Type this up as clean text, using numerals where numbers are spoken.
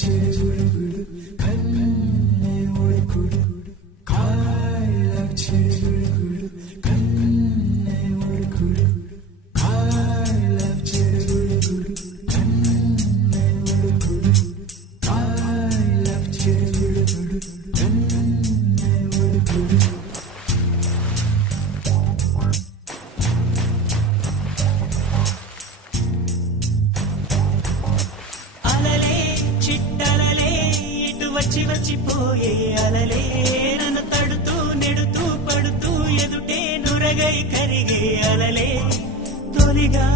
చెడుగుడు కన్నే ఉడుకుడు కాళ్ళకు చెడుగుడు కన్నే ఉడుకుడు కాళ్ళకు చెడుగుడు కన్నే ఉడుకుడు కాళ్ళకు చెడుగుడు కన్నే ఉడుకుడు వచ్చి వచ్చిపోయే అలలే నన్ను తడుతూ నెడుతూ పడుతూ ఎదుటే నురగై కరిగే అలలే తొలిగా